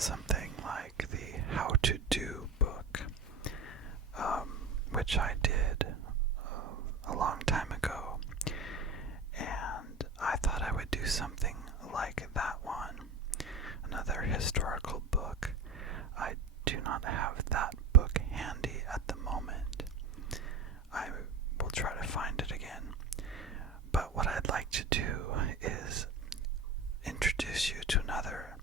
something like the How to Do book, which I did a long time ago, and I thought I would do something like that one, another historical book. I do not have that book handy at the moment. I will try to find it again. But what I'd like to do is introduce you to another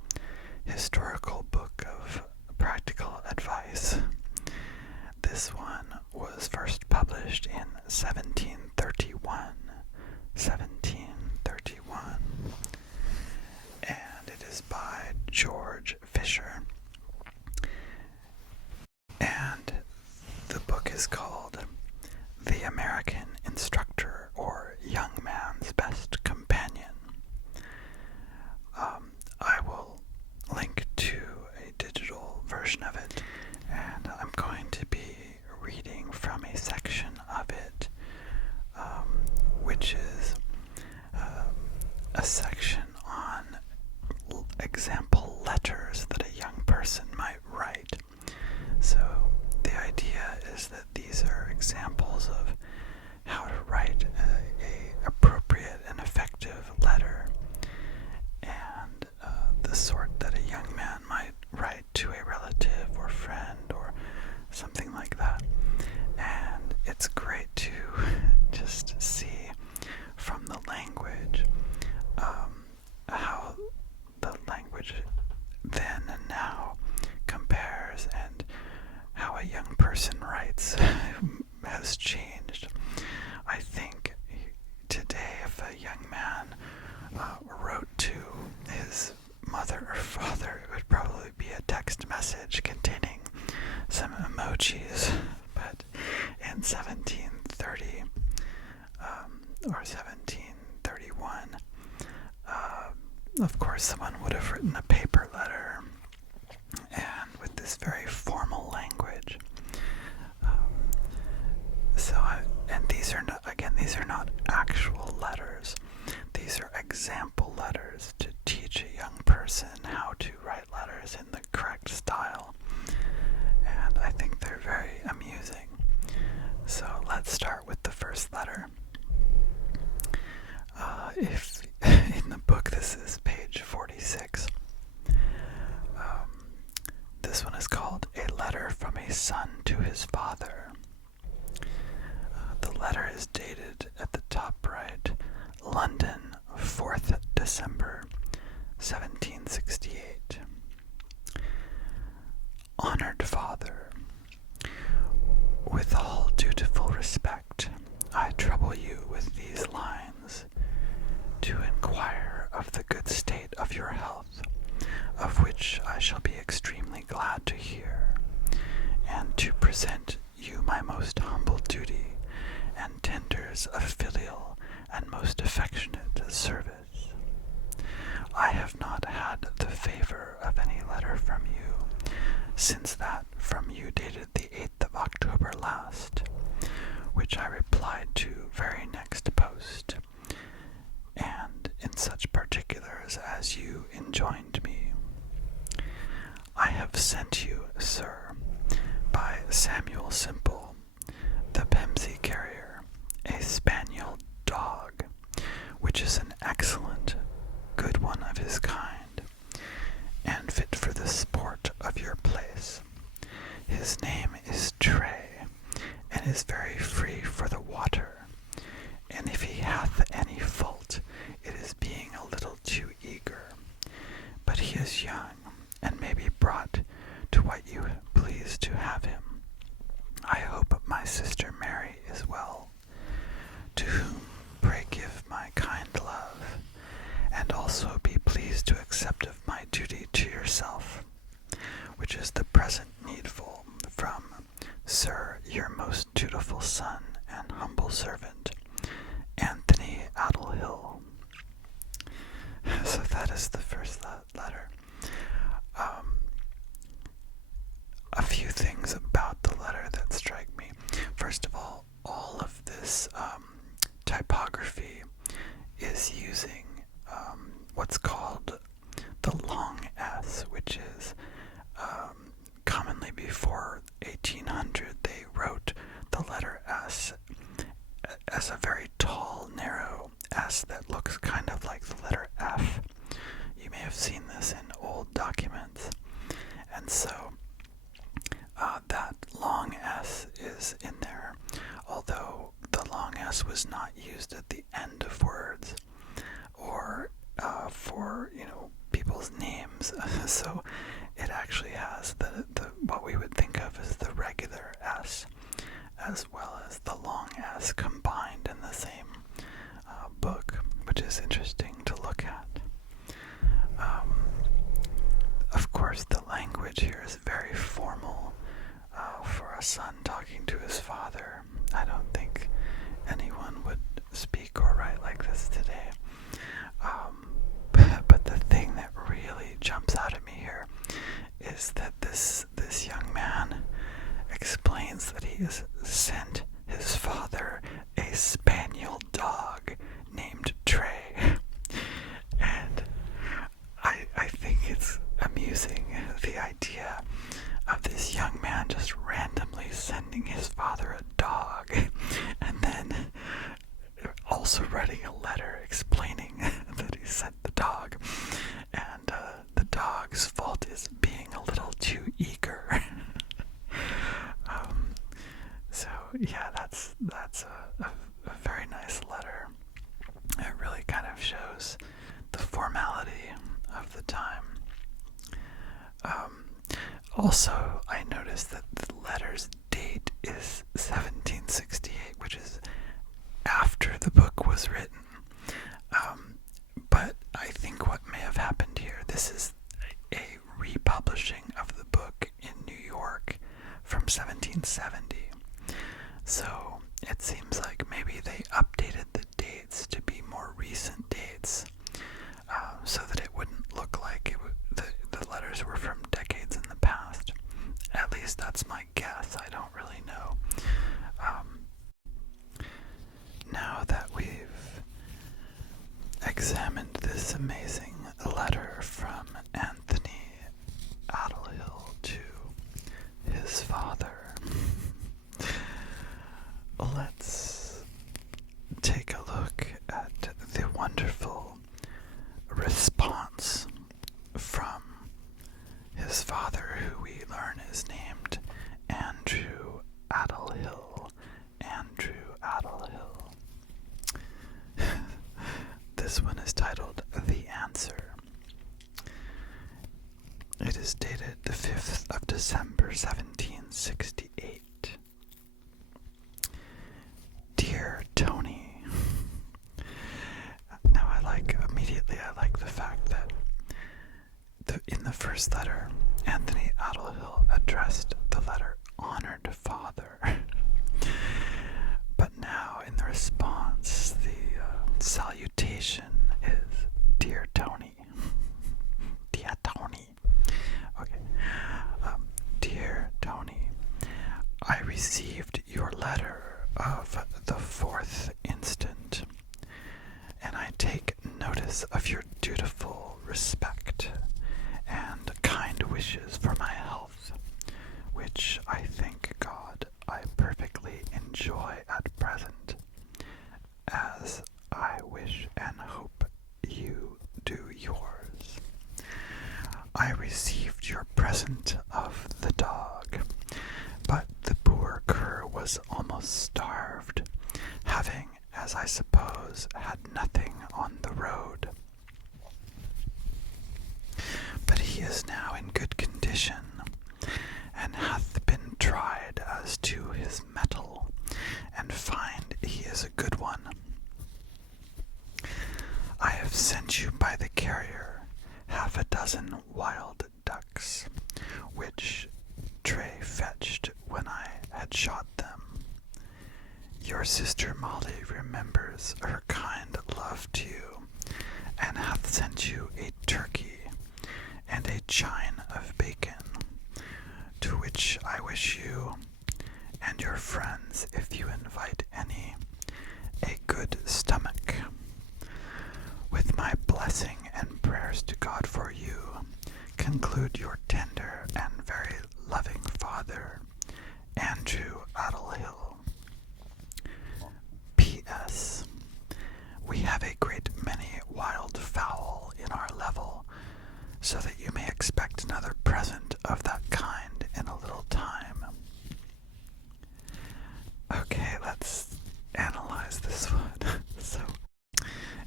historical book of practical advice. This one was first published in 1731. 1731. And it is by George Fisher. And the book is called The American Instructor, or Young Man's Best Companion. I will link to a digital version of it, and I'm going to be reading from a section of it, which is a section on example letters that a young person might write. So the idea is that these are examples of how to write a appropriate and effective letter, and the sort that a young man might write to a relative or friend or something like that. And it's great to just see from the language how the language then and now compares, and how a young person writes has changed. I think today, if a young man wrote to his mother or father, it would probably be a text message containing some emojis. But in 1730 or 1731, of course, someone would have written a paper letter, and with this very formal language. And these are not, again, these are not actual letters. These are example letters to teach a young person how to write letters in the correct style. And I think they're very amusing. So let's start with the first letter. If in the book, this is page 46. This one is called A Letter from a Son to His Father. The letter is dated at the top right, London, 4th December, 1768. Honored Father, with all dutiful respect, I trouble you with these lines to inquire of the good state of your health, of which I shall be extremely glad to hear, and to present you my most humble duty and tenders of filial and most affectionate service. I have not had the favor of any letter from you since that from you dated the 8th of October last, which I replied to very next post, and in such particulars as you enjoined me. I have sent you, sir, by Samuel Simple, the Pemsey carrier, a spaniel dog, which is an excellent, good one of his kind, and fit for the sport of your place. His name is Tray, and is very free for the water, and if he hath any fault, it is being a little too eager. But he is young, and may be brought to what you please to have him. I hope my sister Mary is well, to whom pray give my kind love, and also be pleased to accept of my duty to yourself, which is the present needful, from Sir, your most dutiful son and humble servant, Anthony Addlehill. So that is the first letter. A few things about the letter that strike me. First of all of this typography is using what's called the long S, which is 1800, they wrote the letter S as a very tall, narrow S that looks kind of like the letter F. You may have seen this in old documents. And so that long S is in there, although the long S was not used at the end of words or for, people's names. So it actually has the what we would think of as the regular S, as well as the long S combined in the same book, which is interesting to look at. Of course, the language here is very formal for a son talking to his father. I don't think anyone would speak or write like this today. But the thing that really jumps out at me here is that this young man explains that he has sent his father a spaniel dog named Trey. And I think it's amusing, the idea of this young man just randomly sending his father a dog and then also writing a letter explaining that he sent the dog, and the dog's fault is being a little too eager. So yeah, that's a very nice letter. It really kind of shows the formality of the time. Also, I noticed that the letter's date is 1768, which is after the book was written. But I think what may have happened here, this is a republishing of the book in New York from 1770. So it seems like maybe they updated the dates to be more recent dates, so that it wouldn't look like the letters were from decades in the past. At least that's my guess. I don't really know. Now that we've examined this amazing letter from Anthony Addlehill to his father, let's take a look at the wonderful response from his father, who we learn is named Andrew Addlehill. Andrew Addlehill. This one is titled The Answer. It is dated the 5th of December, 1768. Dear Tony. Now I like the fact that in the first letter, Anthony Addlehill addressed the letter Honored Father. But now in the response, the salutation is Dear Tony. Dear Tony. Okay. Dear Tony, I received your letter of the 4th instant, and I take notice of your dutiful respect and kind wishes for my health, which I thank God I perfectly enjoy at present, as I wish and hope you do yours. I received your present of the dog, but the poor cur was almost starved, having, as I suppose, had nothing on the road. But he is now in good condition, and hath been tried as to his mettle, and find he is a good one. I have sent you by the carrier 6 wild ducks, which Trey fetched when I had shot them. Your sister Molly remembers her kind love to you, and hath sent you a turkey and a chine of bacon, to which I wish you and your friends, if you invite any, a good stomach. With my blessing and prayers to God for you, conclude your tender and very loving father, Andrew Addlehill. P.S. We have a great many wild fowl in our level, so that you may expect another present of that kind in a little time. Okay, let's analyze this one. So,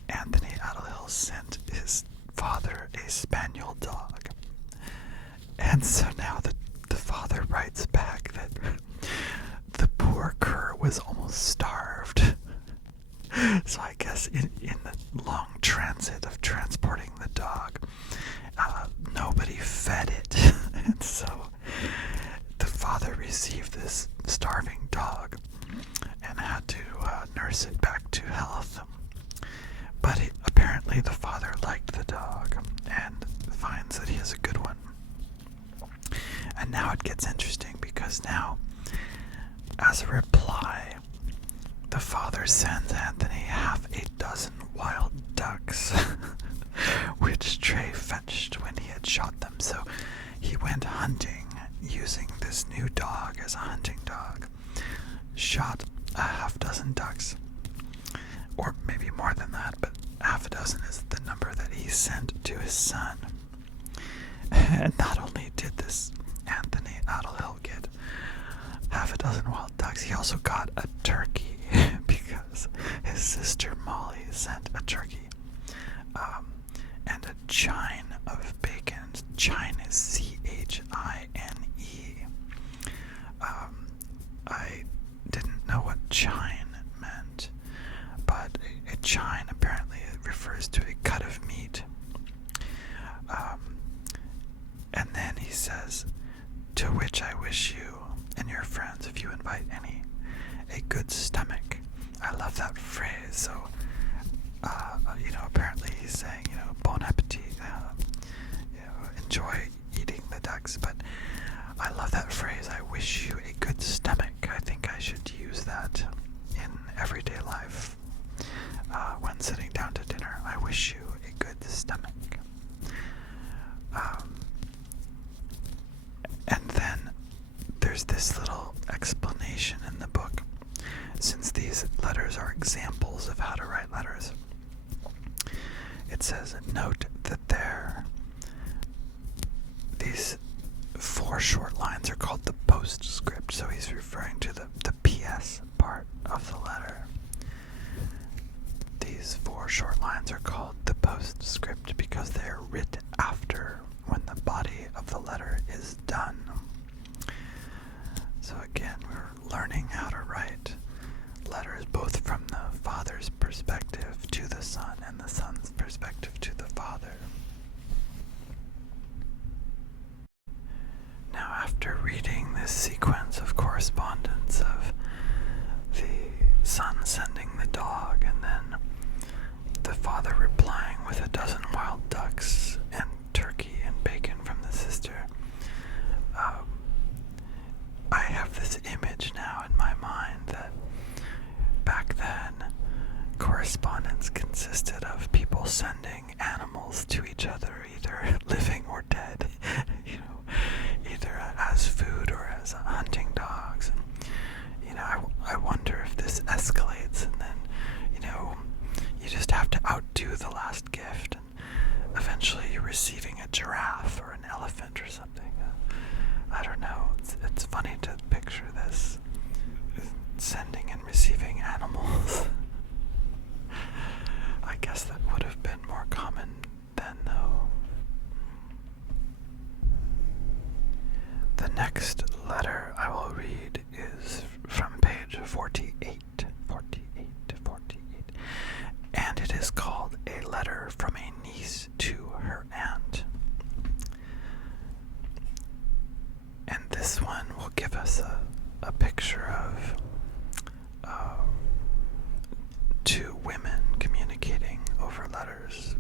Anthony Addlehill sent his father a spaniel dog. And so now the father writes back that the poor cur was almost starved. So I guess in the long transit of transporting the dog, nobody fed it. And so the father received this starving dog and had to nurse it back to health. But apparently the father liked the dog and finds that he is a good one. And now it gets interesting, because now, as a reply, the father sends Anthony half a dozen wild ducks, which Trey fetched when he had shot them. So he went hunting using this new dog as a hunting dog, shot a half dozen ducks, or maybe more than that, but half a dozen is the number that he sent to his son. And not only did this Anthony Addlehill get half a dozen wild ducks, he also got a turkey, because his sister Molly sent a turkey, and a chine of bacon. Chine is C-H-I-N-E. I didn't know what chine meant, but a chine apparently refers to a cut of meat. And then he says, to which I wish you and your friends, if you invite any, a good stomach. I love that phrase. So, apparently he's saying, bon appetit, enjoy eating the ducks. But I love that phrase, I wish you a good stomach. I think I should use that in everyday life. When sitting down to dinner, I wish you a good stomach. And then there's this little explanation in the book, since these letters are examples of how to write letters. It says, note that these 4 short lines are called the postscript, so he's referring to the PS part of the letter. These 4 short lines are called the postscript because they are writ after when the body of the letter is done. So again, we're learning how to write letters both from the father's perspective to the son and the son's perspective to the father. Now, after reading this sequence of correspondence of the son sending the dog and then the father replying with a dozen wild ducks and turkey and bacon from the sister, I have this image now in my mind that back then correspondence consisted of people sending animals to each other, either living or dead, either as food or as hunting dogs. And I wonder if this escalates, and then you just have to outdo the last gift, and eventually you're receiving a giraffe or an elephant or something. I don't know. It's funny to picture this, sending and receiving animals. I guess that would have been more common then, though. The next letter I will read is from page 48, and it is called A Letter from a Niece to Her Aunt. And this one will give us a picture of 2 women communicating over letters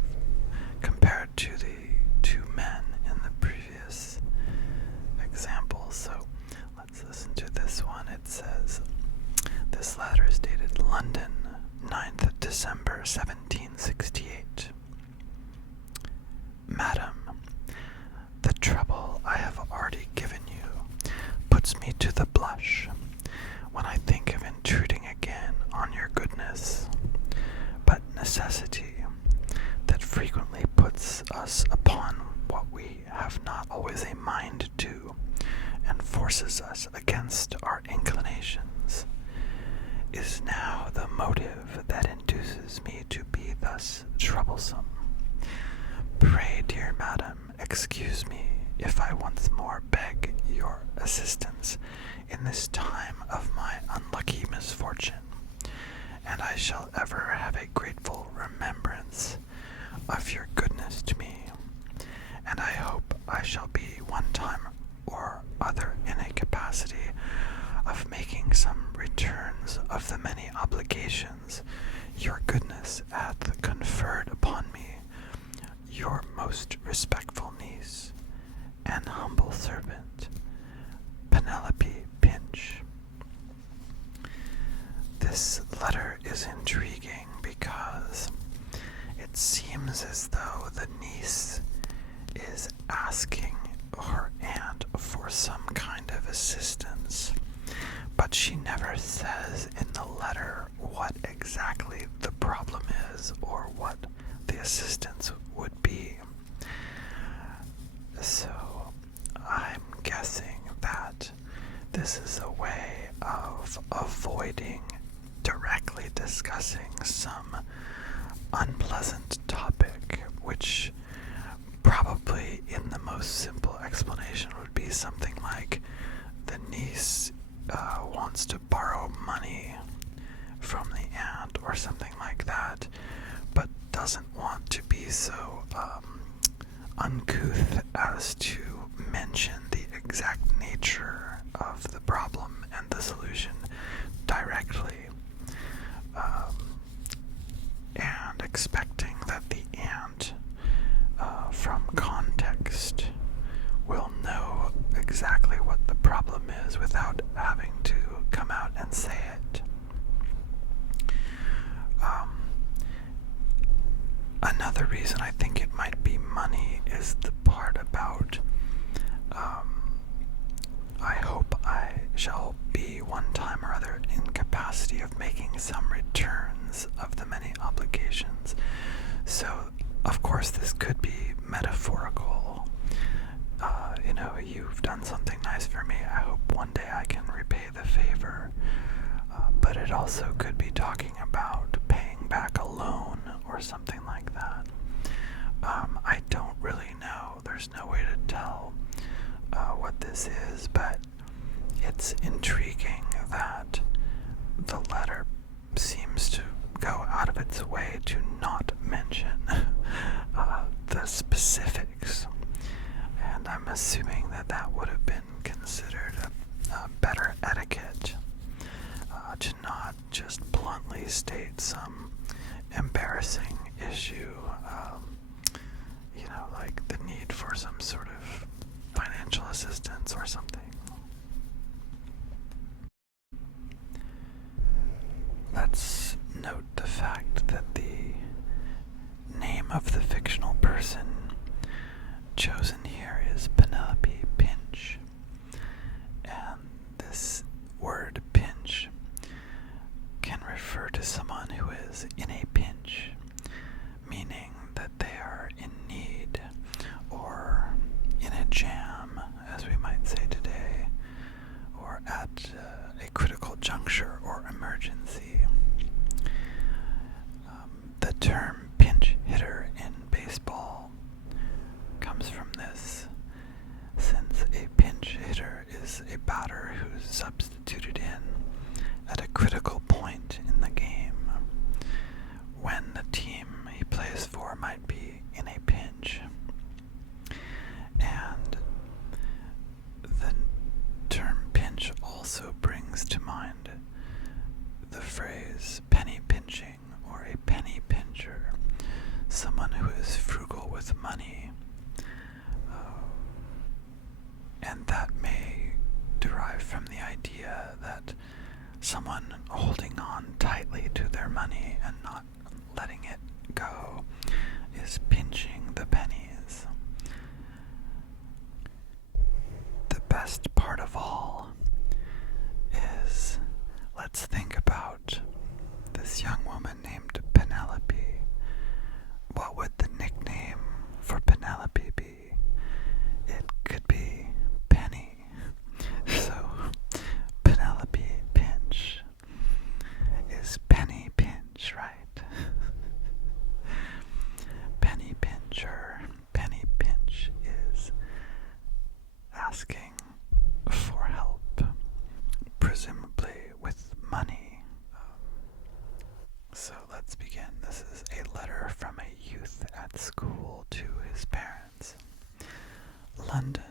compared to the 2 men in the previous example. So let's listen to this one. It says, this letter is dated London, 9th December 1768. Madam, the trouble I have already given you puts me to the blush. necessity that frequently puts us upon what we have not always a mind to, and forces us against our inclinations, is now the motive that induces me to be thus troublesome. Pray, dear madam, excuse me if I once more beg your assistance in this time of my unlucky misfortune, and I shall ever have a grateful remembrance of your goodness to me, and I hope I shall be one time or other in a capacity of making some returns of the many obligations your goodness hath conferred upon me, your most respectful niece and humble servant, Penelope Pinch. This letter is intriguing because it seems as though the niece is asking her aunt for some kind of assistance, but she never says in the letter what exactly the problem is or what the assistance would be. So I'm guessing that this is a way of avoiding directly discussing some unpleasant topic, which probably in the most simple explanation would be something like the niece wants to borrow money from the aunt or something like that, but doesn't want to be so uncouth as to mention the exact nature of the problem and the solution directly, and expecting that the aunt, from context, will know exactly what the problem is without having to come out and say it. Another reason I think it might be money is the part about I hope I shall be one time or other in capacity of making some returns of the many obligations. So, of course, this could be metaphorical. You've done something nice for me. I hope one day I can repay the favor. But it also could be talking about paying back a loan or something like that. I don't really know. There's no way to tell what this is, but it's intriguing that the letter seems to go out of its way to not mention the specifics, and I'm assuming that would have been considered a better etiquette, to not just bluntly state some embarrassing issue, like the need for some sort of financial assistance or something. Let's note the fact that the name of the fictional person chosen here is Penelope Pinch, and this word pinch can refer to someone who is in a pinch, meaning that they are in need or in a jam, as we might say today, or at a critical juncture or emergency. The term pinch hitter in baseball comes from this, since a pinch hitter is a batter who's substituted in at a critical point in the game when the team he plays for might be in a pinch. And the term pinch also brings to mind the phrase penny pinching, or a penny pincher, someone who is frugal with money, and that may derive from the idea that someone holding on tightly to their money and not letting it go is pinching the pennies. The best part of all is, let's think about this young woman named Penelope, asking for help, presumably with money. So let's begin. This is a letter from a youth at school to his parents. London,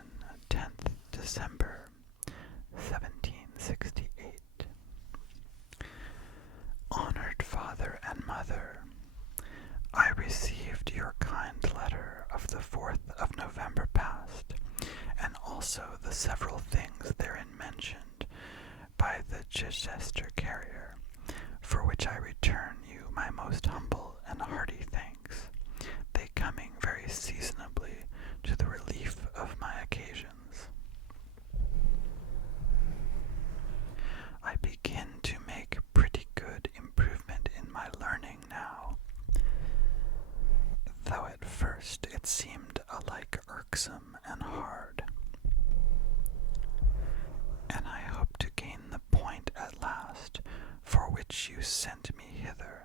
10th December, 1768. Honored Father and Mother, I received your kind letter of the 4th of November past, and also the several things therein mentioned by the Chichester carrier, for which I return you my most humble and hearty thanks, they coming very seasonably to the relief of my occasions. I begin to make pretty good improvement in my learning now, though at first it seemed alike irksome and hard, and I hope to gain the point at last for which you sent me hither.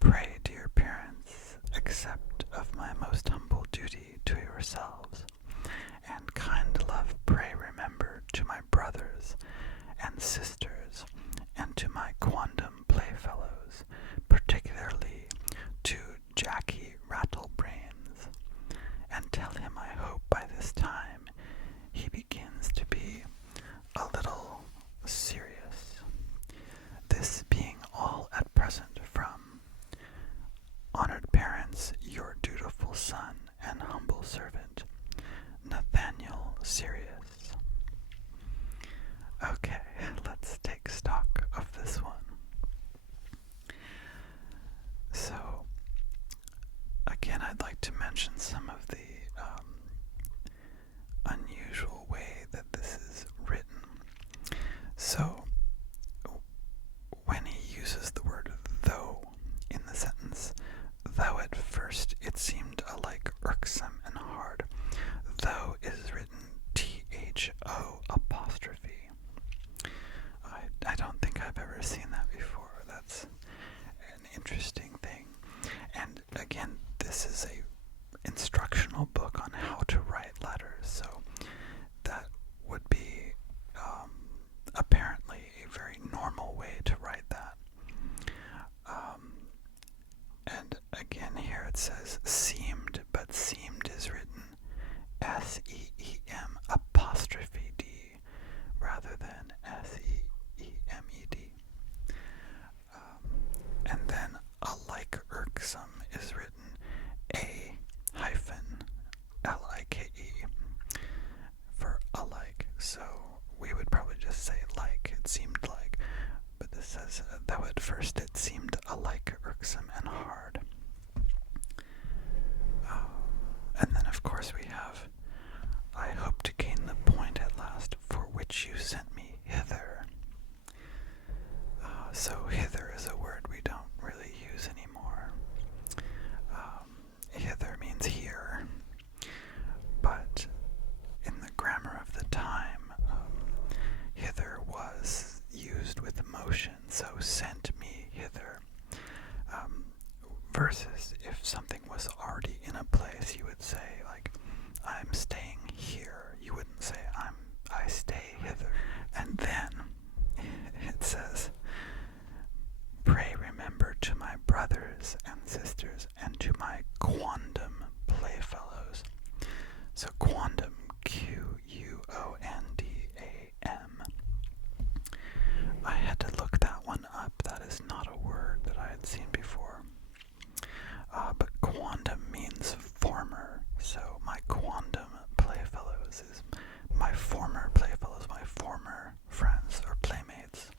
Pray, dear parents, accept of my most humble duty to yourselves, and kind love pray remember to my brothers and sisters, and to my quondam playfellows, particularly to Jacky Rattlebrains, and tell him I hope by this time he begins to be a little serious. This being all at present from honored parents, your dutiful son and humble servant, Nathaniel Sirius. Okay, let's take stock of this one. So, again, I'd like to mention some of the unusual way that this is written. So, when he uses the word though in the sentence, though at first it seemed alike irksome and hard, though is written THO apostrophe. I don't think I've ever seen that before. That's an interesting thing. And again, this is a instructional book on how to write letters, so that would be apparently a very normal way to write that. And again here it says seemed, but seemed is written SEEM apostrophe D rather than SEEMED. And then alike irksome is written A-like for alike. So we would probably just say like, it seemed like, but this says though at first it seemed alike irksome and hard. And then of course we have, I hope to gain the point at last for which you sent me hither. So hither is a word we don't really use anymore. Hither means here, but in the grammar of the time, hither was used with emotion, so sent me hither. Versus if something was already in a place, you would say, like, I'm staying here. You wouldn't say, I stay hither. And then it says, pray remember to my brothers and sisters and to my quondam playfellows. So quondam, Quondam. I had to look that one up. That is not a word that I had seen before. But quondam means former. So my quondam playfellows is my former playfellows, my former friends or playmates.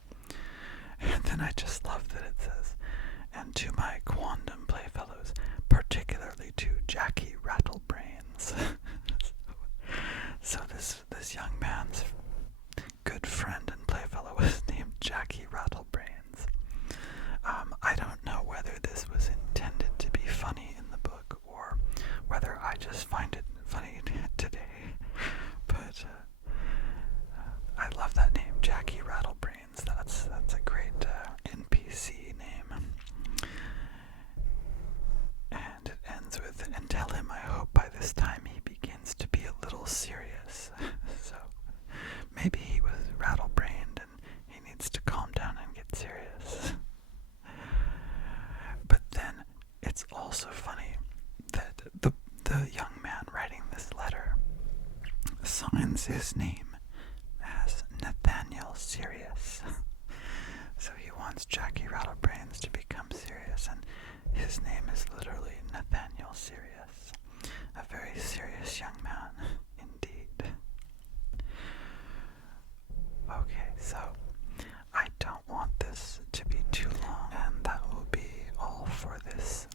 And then I just love that it says, and to my quondam playfellows, particularly to Jacky Rattlebrains. So this young man's good friend and playfellow was named Jacky Rattlebrains. I don't know whether this was intended to be funny in the book or whether I just find it funny today, but I love that name, Jacky Rattlebrains. That's a great NPC name. serious. So maybe he was rattle-brained and he needs to calm down and get serious. But then it's also funny that the young man writing this letter signs his name as Nathaniel Serious. So he wants Jackie Rattlebrains to become serious, and his name is literally Nathaniel Serious. A very serious young man, indeed. Okay, so I don't want this to be too long, and that will be all for this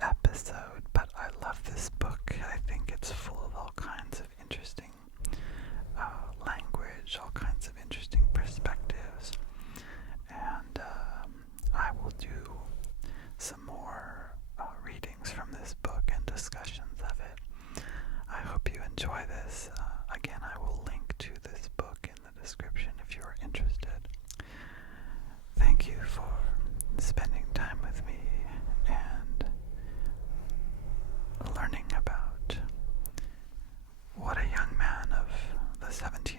episode, but I love this book. I think it's full of all kinds of interesting language, all kinds of interesting perspectives, and I will do some more readings from this book and discussions of it. I hope you enjoy this. Again, I will link to this book in the description if you are interested. Thank you for spending time with me and learning about what a young man of the 1700s